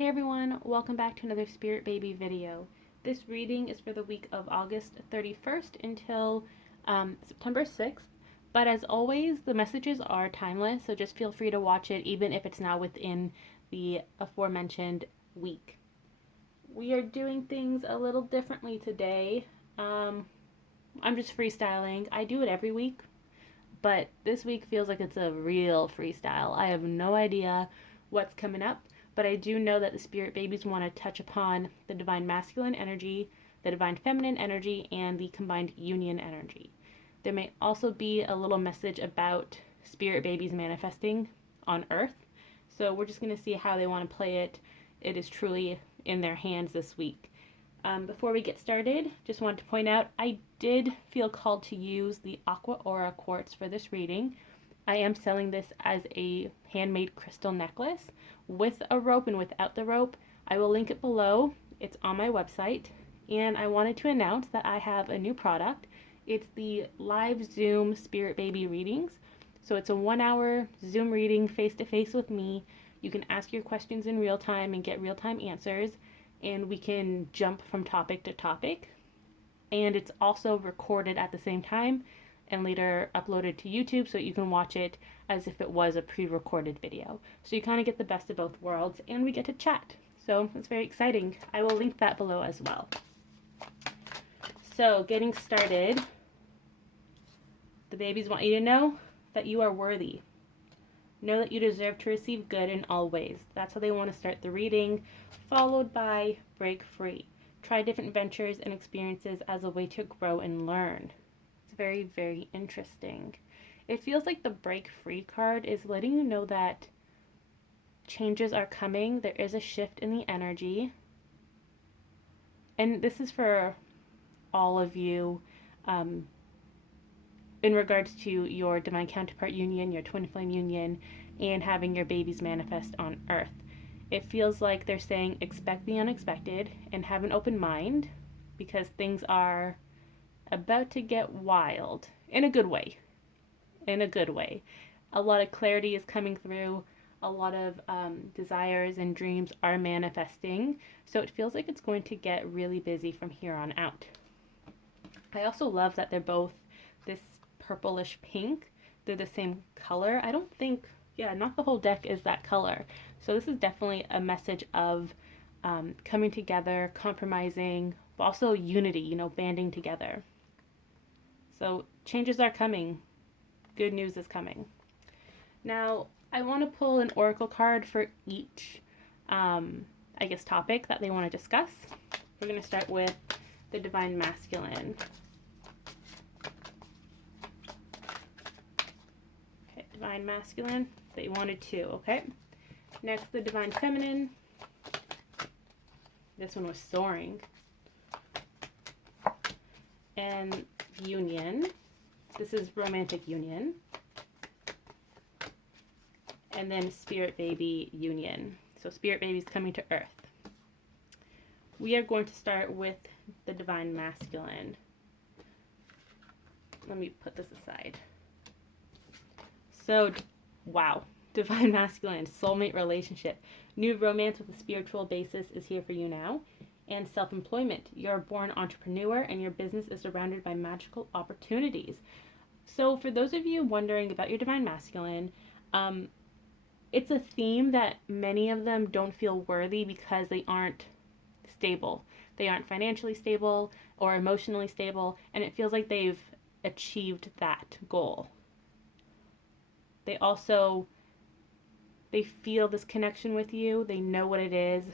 Hey everyone, welcome back to another Spirit Baby video. This reading is for the week of August 31st until September 6th, but as always, the messages are timeless, so just feel free to watch it even if it's not within the aforementioned week. We are doing things a little differently today. I'm just freestyling. I do it every week, but this week feels like it's a real freestyle. I have no idea what's coming up, but I do know that the Spirit Babies want to touch upon the Divine Masculine energy, the Divine Feminine energy, and the Combined Union energy. There may also be a little message about Spirit Babies manifesting on Earth, so we're just going to see how they want to play it. It is truly in their hands this week. Before we get started, just wanted to point out I did feel called to use the Aqua Aura quartz for this reading. I am selling this as a handmade crystal necklace with a rope and without the rope. I will link it below. It's on my website. And I wanted to announce that I have a new product. It's the live Zoom Spirit Baby readings. So it's a 1-hour Zoom reading face-to-face with me. You can ask your questions in real time and get real-time answers. And we can jump from topic to topic. And it's also recorded at the same time and later uploaded to YouTube so you can watch it as if it was a pre-recorded video. So you kind of get the best of both worlds and we get to chat. So it's very exciting. I will link that below as well. So getting started, the babies want you to know that you are worthy. Know that you deserve to receive good in all ways. That's how they want to start the reading, followed by break free. Try different ventures and experiences as a way to grow and learn. Very, very interesting. It feels like the break free card is letting you know that changes are coming. There is a shift in the energy. And this is for all of you in regards to your divine counterpart union, your twin flame union, and having your babies manifest on Earth. It feels like they're saying expect the unexpected and have an open mind because things are about to get wild in a good way. In a good way. A lot of clarity is coming through. A lot of desires and dreams are manifesting. So it feels like it's going to get really busy from here on out. I also love that they're both this purplish pink. They're the same color. I don't think, not the whole deck is that color. So this is definitely a message of coming together, compromising, but also unity, banding together. So changes are coming. Good news is coming. Now, I want to pull an oracle card for each, topic that they want to discuss. We're going to start with the Divine Masculine. Okay, Divine Masculine. They wanted 2, okay? Next, the Divine Feminine. This one was soaring. And Union. This is romantic union. And then Spirit Baby Union. So Spirit Baby's coming to Earth. We are going to start with the Divine Masculine. Let me put this aside. So, wow. Divine Masculine, soulmate relationship. New romance with a spiritual basis is here for you now. And self-employment. You're a born entrepreneur and your business is surrounded by magical opportunities. So for those of you wondering about your Divine Masculine, it's a theme that many of them don't feel worthy because they aren't stable. They aren't financially stable or emotionally stable, and it feels like they've achieved that goal. They feel this connection with you. They know what it is.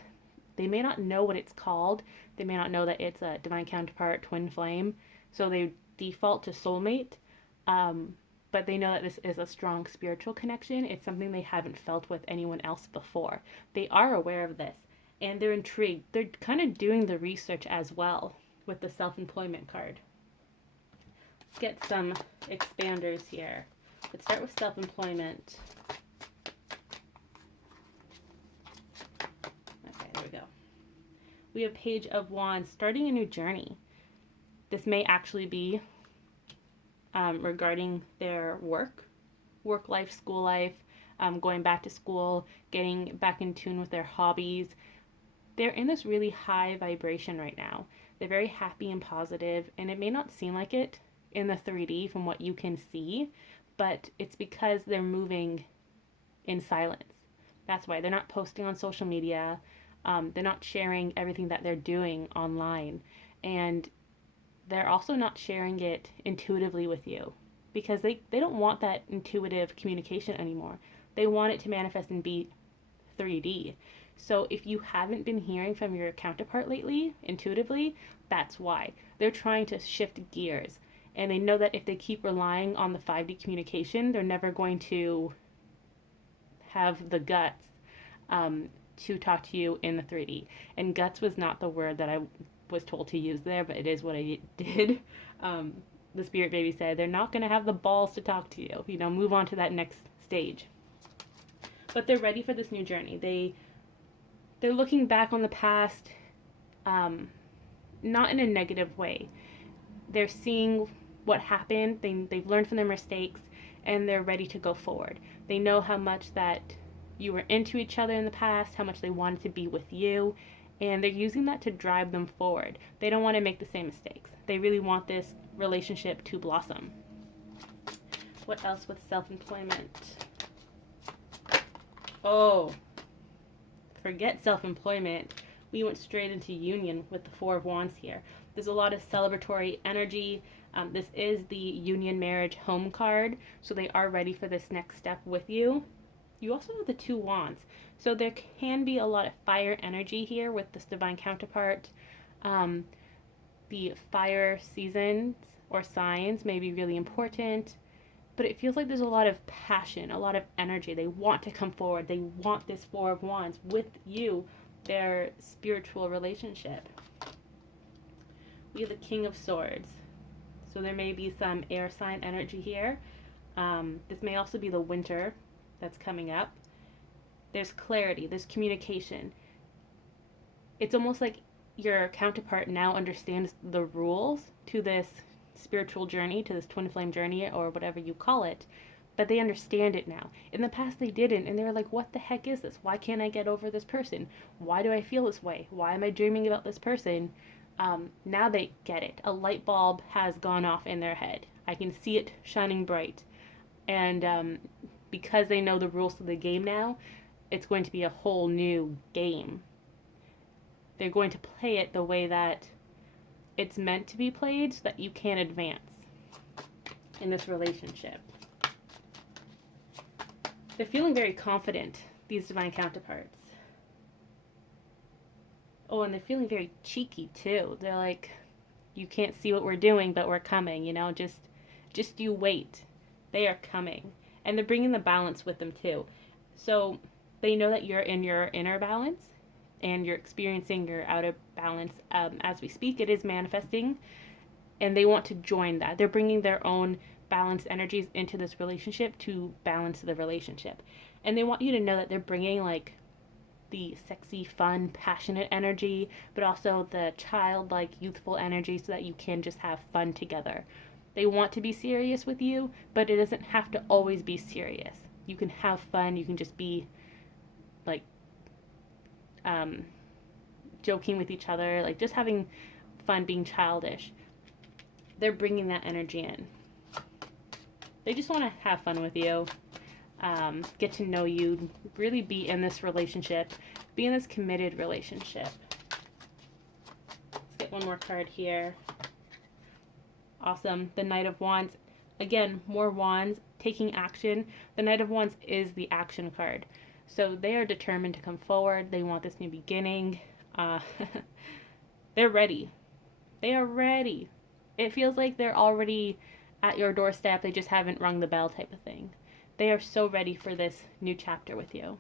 They may not know what it's called. They may not know that it's a divine counterpart, twin flame. So they default to soulmate. But they know that this is a strong spiritual connection. It's something they haven't felt with anyone else before. They are aware of this. And they're intrigued. They're kind of doing the research as well with the self-employment card. Let's get some expanders here. Let's start with self-employment. We have Page of Wands, starting a new journey. This may actually be regarding their work life, school life, going back to school, getting back in tune with their hobbies, they're in this really high vibration right now. They're very happy and positive, and it may not seem like it in the 3D from what you can see, but it's because they're moving in silence. That's why they're not posting on social media. They're not sharing everything that they're doing online. And they're also not sharing it intuitively with you because they don't want that intuitive communication anymore. They want it to manifest and be 3D. So if you haven't been hearing from your counterpart lately, intuitively, that's why. They're trying to shift gears. And they know that if they keep relying on the 5D communication, they're never going to have the guts to talk to you in the 3D. And guts was not the word that I was told to use there, but it is what I did. The spirit baby said they're not going to have the balls to talk to you. You know, move on to that next stage. But they're ready for this new journey. They're looking back on the past, not in a negative way. They're seeing what happened. They've learned from their mistakes, and they're ready to go forward. They know how much that you were into each other in the past, how much they wanted to be with you, and they're using that to drive them forward. They don't want to make the same mistakes. They really want this relationship to blossom. What else with self-employment? Oh, forget self-employment. We went straight into union with the Four of Wands here. There's a lot of celebratory energy. This is the union marriage home card, so they are ready for this next step with you. You also have the Two Wands, so there can be a lot of fire energy here with this divine counterpart. The fire seasons or signs may be really important, but it feels like there's a lot of passion, a lot of energy. They want to come forward. They want this Four of Wands with you, their spiritual relationship. We have the King of Swords. So there may be some air sign energy here. This may also be the winter that's coming up. There's clarity, there's communication. It's almost like your counterpart now understands the rules to this spiritual journey, to this twin flame journey, or whatever you call it, but they understand it now. In the past they didn't, and they were like, what the heck is this? Why can't I get over this person? Why do I feel this way? Why am I dreaming about this person? Now they get it. A light bulb has gone off in their head. I can see it shining bright. And because they know the rules of the game now, it's going to be a whole new game. They're going to play it the way that it's meant to be played so that you can advance in this relationship. They're feeling very confident, these divine counterparts. Oh, and they're feeling very cheeky too. They're like, you can't see what we're doing, but we're coming, you know, just you wait. They are coming. And they're bringing the balance with them too. So they know that you're in your inner balance and you're experiencing your outer balance as we speak. It is manifesting, and they want to join that. They're bringing their own balanced energies into this relationship to balance the relationship. And they want you to know that they're bringing like the sexy, fun, passionate energy, but also the childlike, youthful energy so that you can just have fun together. They want to be serious with you, but it doesn't have to always be serious. You can have fun. You can just be like joking with each other, like just having fun, being childish. They're bringing that energy in. They just want to have fun with you, get to know you, really be in this relationship, be in this committed relationship. Let's get one more card here. Awesome. The Knight of Wands. Again, more wands, taking action. The Knight of Wands is the action card. So they are determined to come forward. They want this new beginning. They're ready. They are ready. It feels like they're already at your doorstep. They just haven't rung the bell type of thing. They are so ready for this new chapter with you.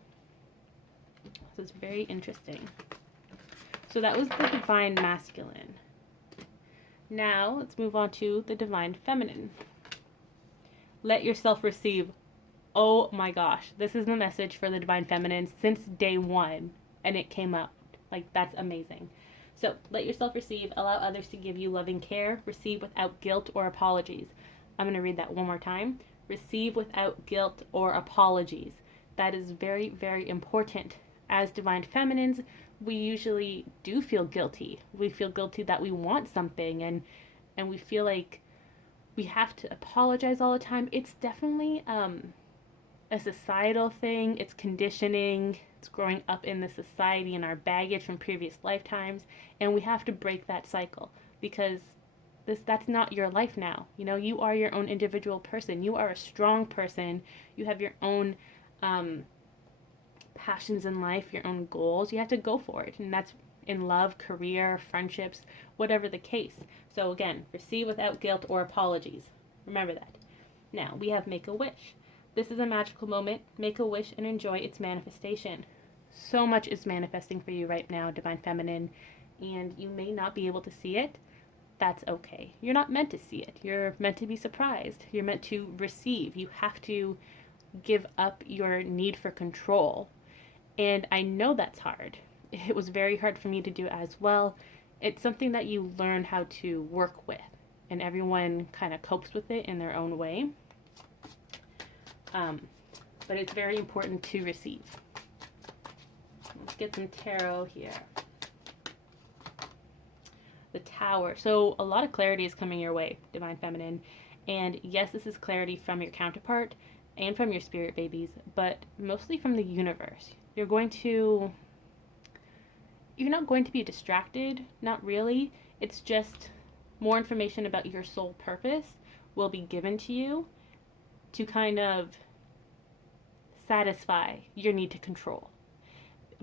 So it's very interesting. So that was the Divine Masculine. Now let's move on to the Divine Feminine. Let yourself receive. Oh my gosh, this is the message for the Divine Feminine since day one, and it came out. Like, that's amazing. So, let yourself receive. Allow others to give you loving care. Receive without guilt or apologies. I'm going to read that one more time. Receive without guilt or apologies. That is very, very important. As divine feminines, we usually do feel guilty. We feel guilty that we want something, and we feel like we have to apologize all the time. It's definitely a societal thing. It's conditioning. It's growing up in the society and our baggage from previous lifetimes, and we have to break that cycle because that's not your life now. You know, you are your own individual person. You are a strong person. You have your own passions in life, your own goals. You have to go for it, and that's in love, career, friendships, whatever the case. So again, receive without guilt or apologies. Remember that. Now, we have make a wish. This is a magical moment. Make a wish and enjoy its manifestation. So much is manifesting for you right now, Divine Feminine, and you may not be able to see it. That's okay. You're not meant to see it. You're meant to be surprised. You're meant to receive. You have to give up your need for control. And I know that's hard. It was very hard for me to do as well. It's something that you learn how to work with, and everyone kind of copes with it in their own way. But it's very important to receive. Let's get some tarot here. The Tower. So a lot of clarity is coming your way, Divine Feminine. And yes, this is clarity from your counterpart and from your spirit babies, but mostly from the universe. You're not going to be distracted, not really. It's just more information about your soul purpose will be given to you to kind of satisfy your need to control.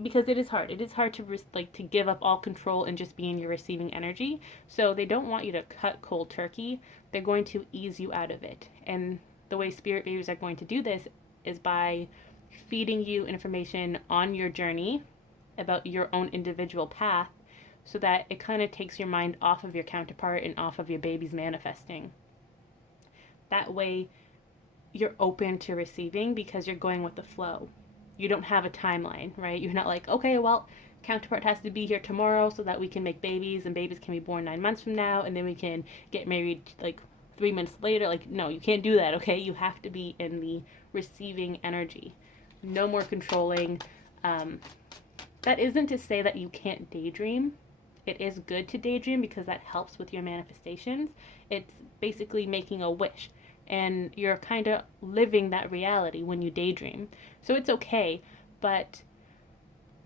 Because it is hard. It is hard to to give up all control and just be in your receiving energy. So they don't want you to cut cold turkey. They're going to ease you out of it. And the way spirit babies are going to do this is by feeding you information on your journey about your own individual path, so that it kind of takes your mind off of your counterpart and off of your baby's manifesting. That way you're open to receiving because you're going with the flow. You don't have a timeline, right? You're not like, okay, well, counterpart has to be here tomorrow so that we can make babies, and babies can be born 9 months from now, and then we can get married like 3 months later. Like, no, you can't do that, okay? You have to be in the receiving energy. No more controlling. That isn't to say that you can't daydream. It is good to daydream because that helps with your manifestations. It's basically making a wish, and you're kind of living that reality when you daydream. So it's okay, but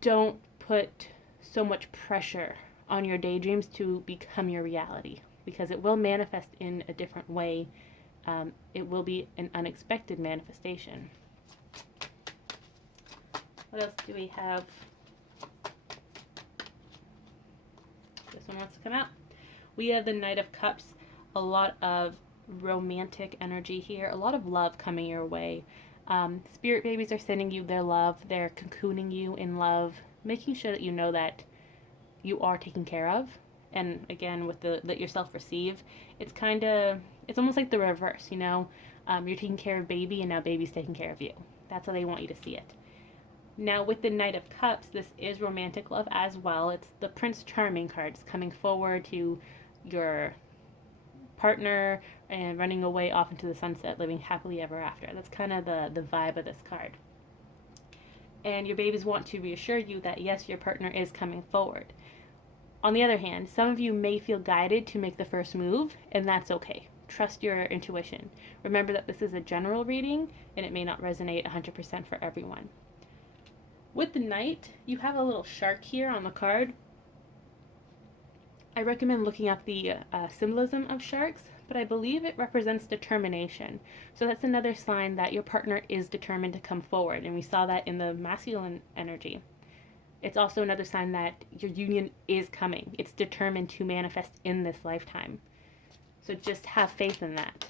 don't put so much pressure on your daydreams to become your reality, because it will manifest in a different way. It will be an unexpected manifestation. What else do we have? This one wants to come out. We have the Knight of Cups. A lot of romantic energy here. A lot of love coming your way. Spirit babies are sending you their love. They're cocooning you in love, making sure that you know that you are taken care of. And again, with the let yourself receive, it's almost like the reverse, you know? You're taking care of baby, and now baby's taking care of you. That's how they want you to see it. Now, with the Knight of Cups, this is romantic love as well. It's the Prince Charming cards coming forward to your partner and running away off into the sunset, living happily ever after. That's kind of the vibe of this card. And your babies want to reassure you that, yes, your partner is coming forward. On the other hand, some of you may feel guided to make the first move, and that's okay. Trust your intuition. Remember that this is a general reading, and it may not resonate 100% for everyone. With the Knight, you have a little shark here on the card. I recommend looking up the symbolism of sharks, but I believe it represents determination. So that's another sign that your partner is determined to come forward, and we saw that in the masculine energy. It's also another sign that your union is coming. It's determined to manifest in this lifetime. So just have faith in that.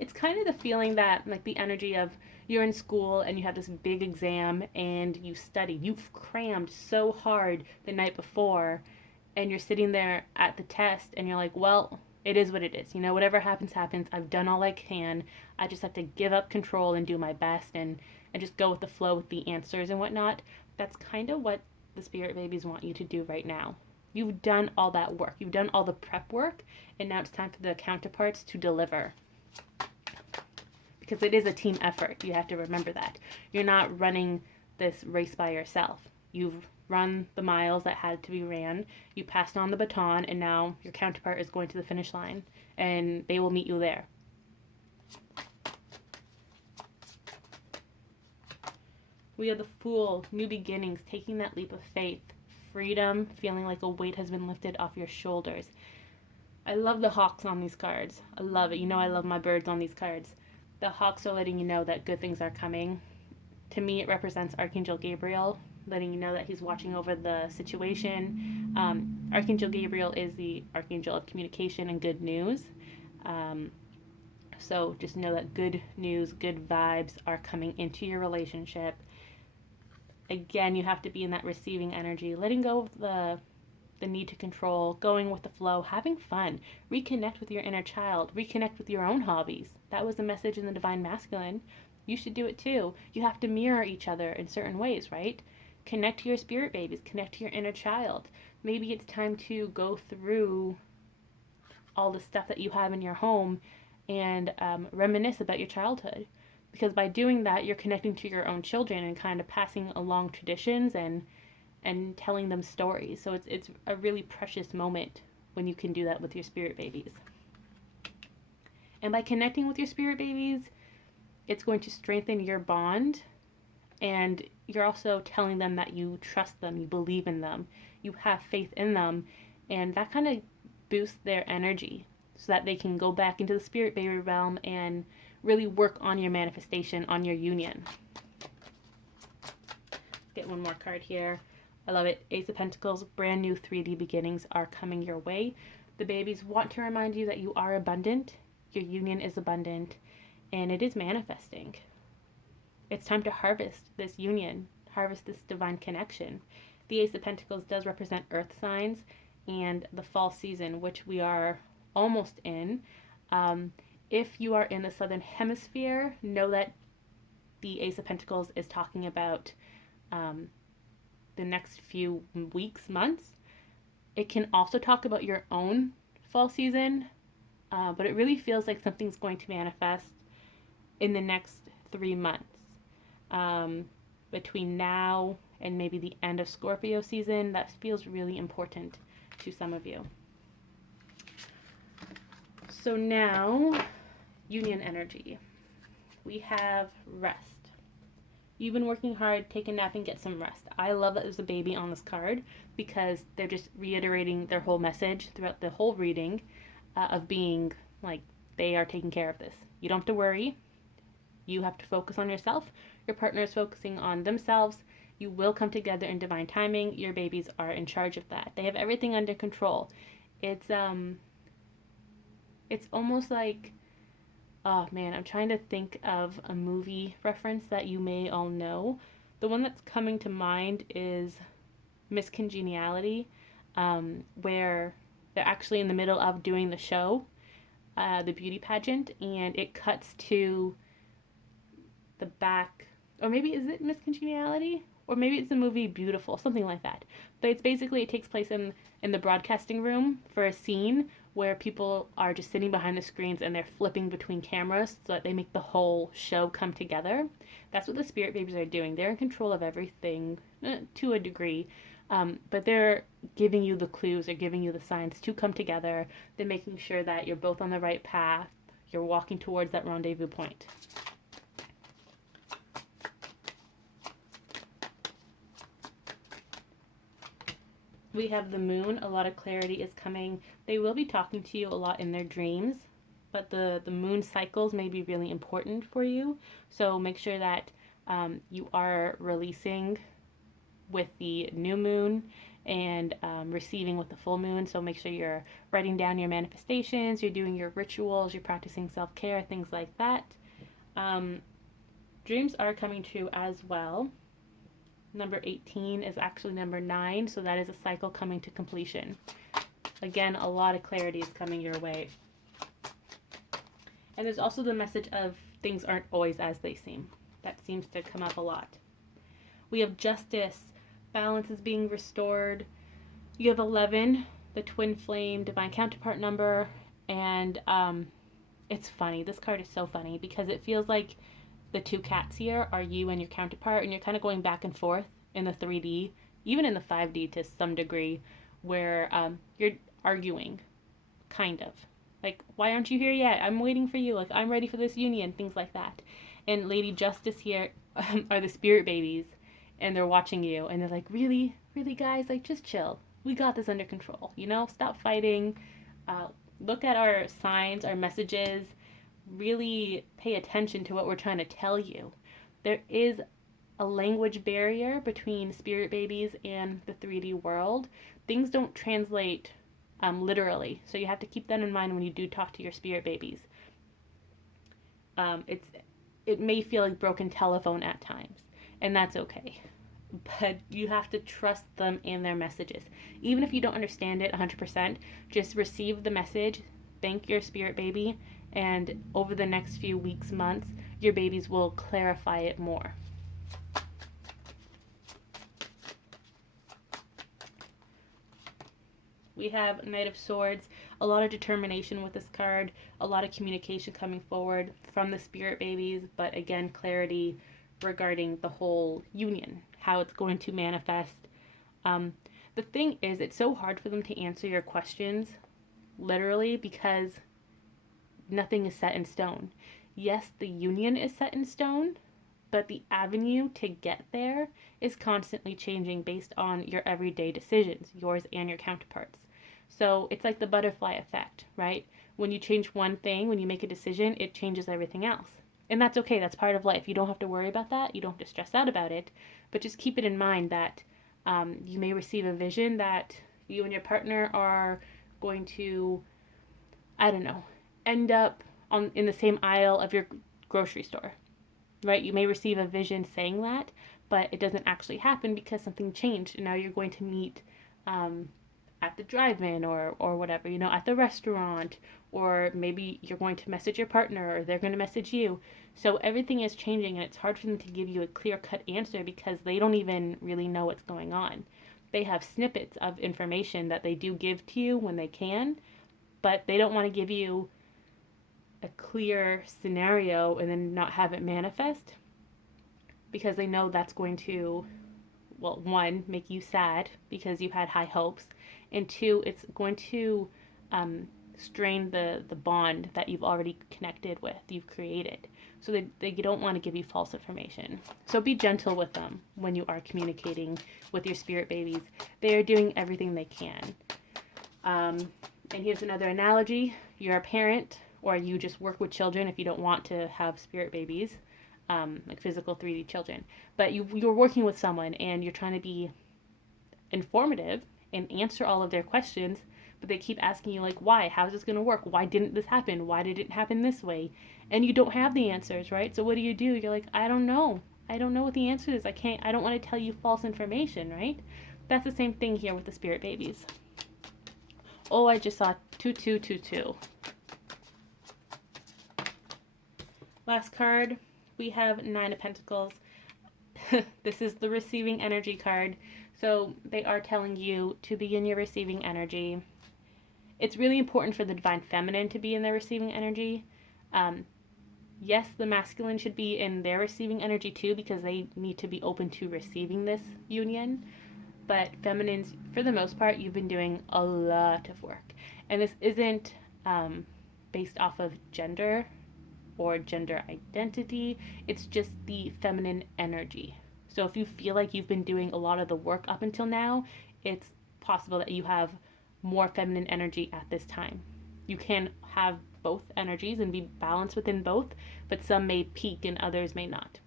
It's kind of the feeling that, like, the energy of you're in school and you have this big exam and you studied. You've crammed so hard the night before, and you're sitting there at the test and you're like, well, it is what it is. You know, whatever happens, happens. I've done all I can. I just have to give up control and do my best and just go with the flow with the answers and whatnot. That's kind of what the spirit babies want you to do right now. You've done all that work. You've done all the prep work, and now it's time for the counterparts to deliver. because it is a team effort. You have to remember that. You're not running this race by yourself. You've run the miles that had to be ran. You passed on the baton, and now your counterpart is going to the finish line, and they will meet you there. We have the Fool, new beginnings, taking that leap of faith, freedom, feeling like a weight has been lifted off your shoulders. I love the hawks on these cards. I love it. You know I love my birds on these cards. The hawks are letting you know that good things are coming. To me, it represents Archangel Gabriel, letting you know that he's watching over the situation. Archangel Gabriel is the archangel of communication and good news. So just know that good news, good vibes are coming into your relationship. Again, you have to be in that receiving energy, letting go of the need to control, going with the flow, having fun, reconnect with your inner child, reconnect with your own hobbies. That was the message in the Divine Masculine. You should do it too. You have to mirror each other in certain ways, right? Connect to your spirit babies, connect to your inner child. Maybe it's time to go through all the stuff that you have in your home and reminisce about your childhood. Because by doing that, you're connecting to your own children and kind of passing along traditions and telling them stories. So it's a really precious moment when you can do that with your spirit babies. And by connecting with your spirit babies, it's going to strengthen your bond, and you're also telling them that you trust them, you believe in them, you have faith in them, and that kind of boosts their energy so that they can go back into the spirit baby realm and really work on your manifestation, on your union. Get one more card here. I love it. Ace of Pentacles, brand new 3D beginnings are coming your way. The babies want to remind you that you are abundant, your union is abundant, and it is manifesting. It's time to harvest this union, harvest this divine connection. The Ace of Pentacles does represent earth signs and the fall season, which we are almost in. If you are in the southern hemisphere, know that the Ace of Pentacles is talking about the next few weeks, months. It can also talk about your own fall season, but it really feels like something's going to manifest in the next 3 months. Between now and maybe the end of Scorpio season, that feels really important to some of you. So now, union energy. We have rest. You've been working hard, take a nap and get some rest. I love that there's a baby on this card because they're just reiterating their whole message throughout the whole reading of being like, they are taking care of this. You don't have to worry. You have to focus on yourself. Your partner is focusing on themselves. You will come together in divine timing. Your babies are in charge of that. They have everything under control. It's almost like, oh man, I'm trying to think of a movie reference that you may all know. The one that's coming to mind is Miss Congeniality, where they're actually in the middle of doing the show, the beauty pageant, and it cuts to the back, or maybe is it Miss Congeniality? Or maybe it's the movie Beautiful, something like that. But it's basically, it takes place in the broadcasting room for a scene where people are just sitting behind the screens and they're flipping between cameras so that they make the whole show come together. That's what the spirit babies are doing. They're in control of everything to a degree, but they're giving you the clues, they're giving you the signs to come together. They're making sure that you're both on the right path, you're walking towards that rendezvous point. We have the moon. A lot of clarity is coming. They will be talking to you a lot in their dreams, but the moon cycles may be really important for you. So make sure that you are releasing with the new moon and receiving with the full moon. So make sure you're writing down your manifestations, you're doing your rituals, you're practicing self-care, things like that. Dreams are coming true as well. Number 18 is actually number 9, so that is a cycle coming to completion. Again, a lot of clarity is coming your way. And there's also the message of things aren't always as they seem. That seems to come up a lot. We have justice, balance is being restored. You have 11, the twin flame divine counterpart number, and it's funny. This card is so funny because it feels like the two cats here are you and your counterpart, and you're kind of going back and forth in the 3D, even in the 5D to some degree, where you're arguing, kind of. Like, why aren't you here yet? I'm waiting for you. Like, I'm ready for this union, things like that. And Lady Justice here are the spirit babies, and they're watching you, and they're like, really, really, guys, like, just chill. We got this under control. You know, stop fighting. Uh, Look at our signs, our messages. Really pay attention to what we're trying to tell you. There is a language barrier between spirit babies and the 3D world. Things don't translate literally, so you have to keep that in mind when you do talk to your spirit babies. It may feel like broken telephone at times, and that's okay. But you have to trust them and their messages. Even if you don't understand it 100%, just receive the message, thank your spirit baby, and over the next few weeks, months, your babies will clarify it more. We have Knight of Swords, a lot of determination with this card, a lot of communication coming forward from the spirit babies, but again, clarity regarding the whole union, how it's going to manifest. The thing is, it's so hard for them to answer your questions, literally, because nothing is set in stone. Yes, the union is set in stone, but the avenue to get there is constantly changing based on your everyday decisions, yours and your counterparts. So it's like the butterfly effect, right? When you change one thing, when you make a decision, it changes everything else. And that's okay, that's part of life. You don't have to worry about that, you don't have to stress out about it, but just keep it in mind that you may receive a vision that you and your partner are going to, I don't know, end up in the same aisle of your grocery store, right? You may receive a vision saying that, but it doesn't actually happen because something changed, and now you're going to meet at the drive-in or whatever, you know, at the restaurant, or maybe you're going to message your partner or they're going to message you. So everything is changing, and it's hard for them to give you a clear-cut answer because they don't even really know what's going on. They have snippets of information that they do give to you when they can, but they don't want to give you a clear scenario and then not have it manifest because they know that's going to, well, one, make you sad because you had high hopes, and two, it's going to strain the bond that you've already connected with, you've created. So they don't want to give you false information. So be gentle with them when you are communicating with your spirit babies. They are doing everything they can. And here's another analogy. You're a parent, or you just work with children if you don't want to have spirit babies, like physical 3D children. But you're working with someone and you're trying to be informative and answer all of their questions, but they keep asking you, like, why? How's this going to work? Why didn't this happen? Why did it happen this way? And you don't have the answers, right? So what do? You're like, I don't know. I don't know what the answer is. I don't want to tell you false information, right? That's the same thing here with the spirit babies. Oh, I just saw 2222. Last card, we have 9 of Pentacles. This is the receiving energy card. So they are telling you to be in your receiving energy. It's really important for the Divine Feminine to be in their receiving energy. Yes, the masculine should be in their receiving energy too, because they need to be open to receiving this union. But feminines, for the most part, you've been doing a lot of work. And this isn't based off of gender or gender identity. It's just the feminine energy. So if you feel like you've been doing a lot of the work up until now, it's possible that you have more feminine energy at this time. You can have both energies and be balanced within both, but some may peak and others may not.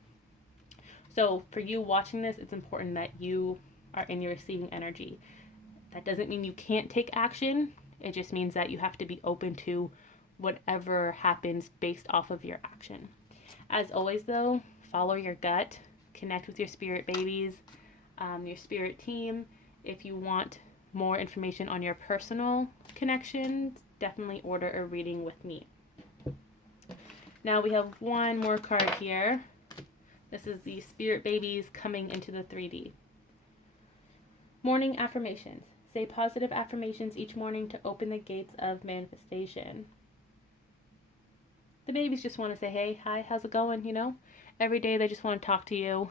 So for you watching this, it's important that you are in your receiving energy. That doesn't mean you can't take action. It just means that you have to be open to whatever happens based off of your action. As always, though, follow your gut, connect with your spirit babies, your spirit team. If you want more information on your personal connections, definitely order a reading with me. Now we have one more card here. This is the spirit babies coming into the 3D. Morning affirmations. Say positive affirmations each morning to open the gates of manifestation. The babies just want to say, hey, hi, how's it going? Every day they just want to talk to you.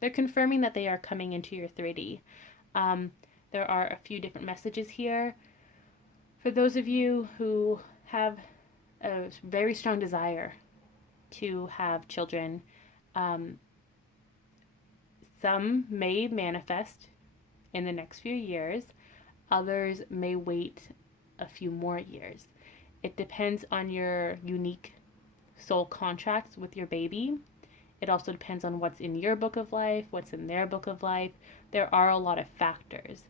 They're confirming that they are coming into your 3D. There are a few different messages here. For those of you who have a very strong desire to have children, some may manifest in the next few years. Others may wait a few more years. It depends on your unique soul contracts with your baby. It also depends on what's in your book of life, what's in their book of life. There are a lot of factors.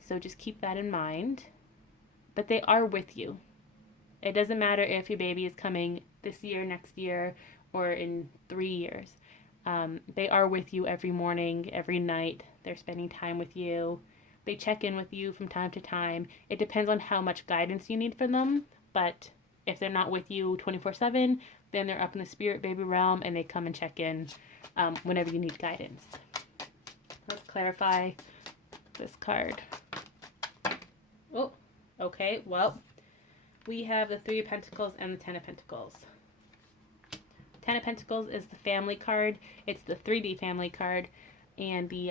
So just keep that in mind. But they are with you. It doesn't matter if your baby is coming this year, next year, or in 3 years. They are with you every morning, every night. They're spending time with you. They check in with you from time to time. It depends on how much guidance you need from them, but if they're not with you 24/7, then they're up in the spirit baby realm and they come and check in whenever you need guidance. Let's clarify this card. Oh, okay, well, we have the Three of Pentacles and the Ten of Pentacles. Ten of Pentacles is the family card. It's the 3D family card and the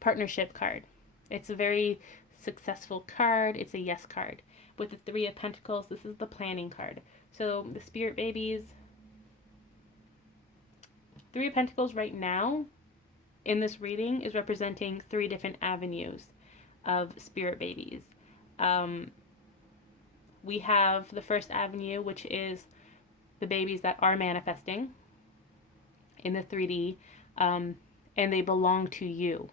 partnership card. It's a very successful card. It's a yes card. With the Three of Pentacles, this is the planning card. So the spirit babies, Three of Pentacles right now in this reading is representing 3 different avenues of spirit babies. We have the first avenue, which is the babies that are manifesting in the 3D, and they belong to you.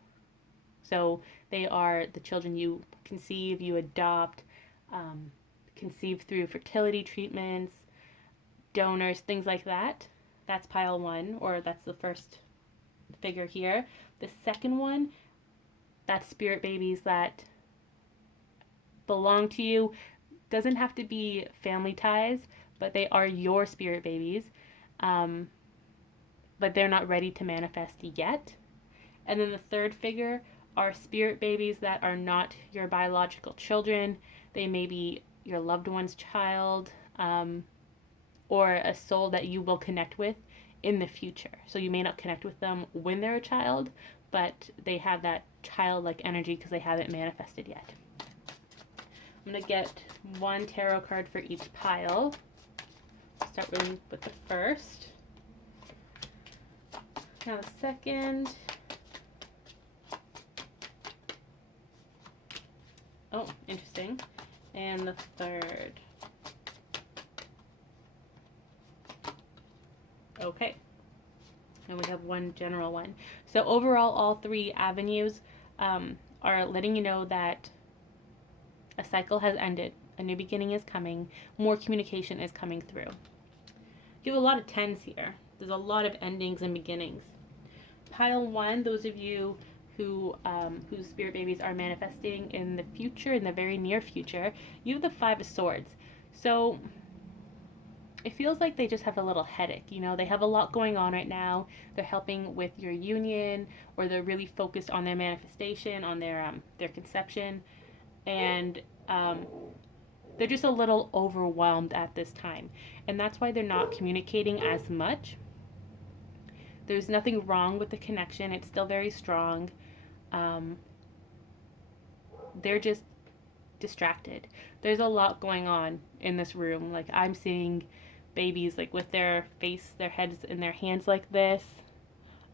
So they are the children you conceive, you adopt, conceive through fertility treatments, donors, things like that. That's pile 1, or that's the first figure here. The second one, that's spirit babies that belong to you. Doesn't have to be family ties, but they are your spirit babies. But they're not ready to manifest yet. And then the third figure are spirit babies that are not your biological children. They may be your loved one's child, or a soul that you will connect with in the future. So you may not connect with them when they're a child, but they have that childlike energy because they haven't manifested yet. I'm going to get 1 tarot card for each pile. Start really with the first. Now the second. Oh, interesting. And the third. Okay. And we have 1 general one. So overall, all 3 avenues are letting you know that a cycle has ended. A new beginning is coming. More communication is coming through. You have a lot of 10s here. There's a lot of endings and beginnings. Pile 1, those of you whose spirit babies are manifesting in the future, in the very near future, you have the 5 of Swords. So it feels like they just have a little headache. They have a lot going on right now. They're helping with your union, or they're really focused on their manifestation, on their conception, and they're just a little overwhelmed at this time. And that's why they're not communicating as much. There's nothing wrong with the connection. It's still very strong. They're just distracted. There's a lot going on in this room. Like, I'm seeing babies like with their face, their heads in their hands like this.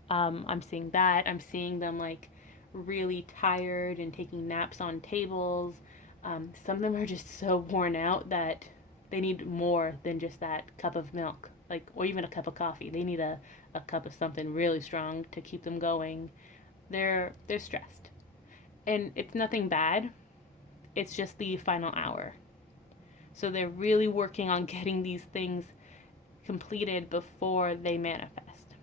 I'm seeing that. I'm seeing them like really tired and taking naps on tables. Some of them are just so worn out that they need more than just that cup of milk, like, or even a cup of coffee. They need a cup of something really strong to keep them going. They're stressed. And it's nothing bad. It's just the final hour. So they're really working on getting these things completed before they manifest.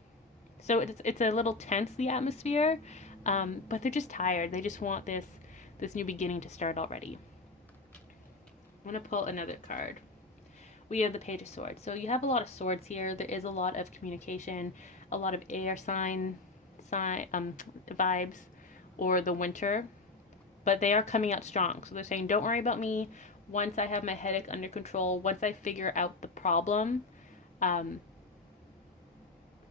So it's a little tense, the atmosphere, but they're just tired. They just want this new beginning to start already. I'm going to pull another card. We have the Page of Swords. So you have a lot of swords here. There is a lot of communication, a lot of air sign vibes, or the winter, but they are coming out strong. So they're saying, don't worry about me. once I have my headache under control, once I figure out the problem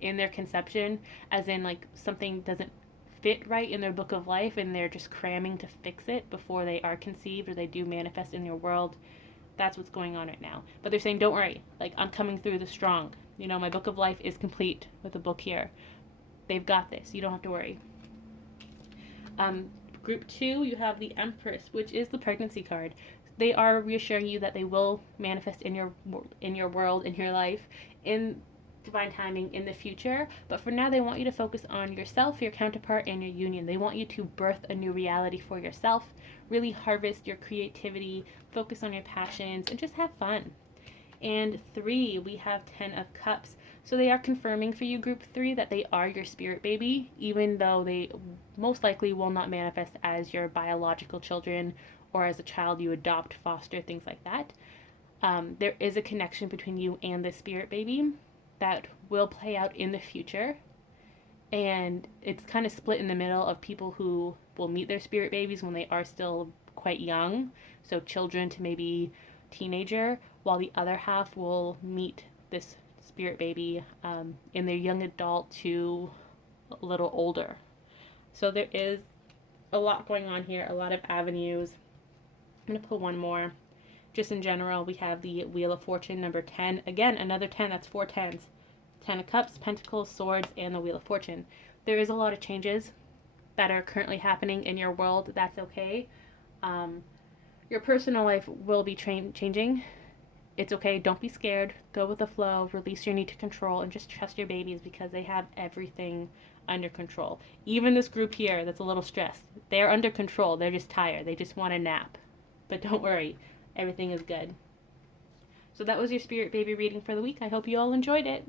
in their conception, as in like something doesn't fit right in their book of life and they're just cramming to fix it before they are conceived or they do manifest in your world, that's what's going on right now. But they're saying, don't worry, like I'm coming through this strong. You know, my book of life is complete with the book here. They've got this. You don't have to worry. Group 2, you have the Empress, which is the pregnancy card. They are reassuring you that they will manifest in your world, in your life, in divine timing in the future. But for now, they want you to focus on yourself, your counterpart, and your union. They want you to birth a new reality for yourself, really harvest your creativity, focus on your passions, and just have fun. And 3, we have 10 of Cups. So they are confirming for you, group 3, that they are your spirit baby, even though they most likely will not manifest as your biological children or as a child you adopt, foster, things like that. There is a connection between you and the spirit baby that will play out in the future. And it's kind of split in the middle of people who will meet their spirit babies when they are still quite young, so children to maybe teenager, while the other half will meet this spirit baby in their young adult to a little older. So there is a lot going on here, a lot of avenues. I'm going to put one more. Just in general, we have the Wheel of Fortune, number 10. Again, another 10, that's 4 10s. 10 of Cups, Pentacles, Swords, and the Wheel of Fortune. There is a lot of changes that are currently happening in your world. That's okay. Your personal life will be changing. It's okay. Don't be scared. Go with the flow. Release your need to control and just trust your babies because they have everything under control. Even this group here that's a little stressed, they're under control. They're just tired. They just want a nap. But don't worry. Everything is good. So that was your spirit baby reading for the week. I hope you all enjoyed it.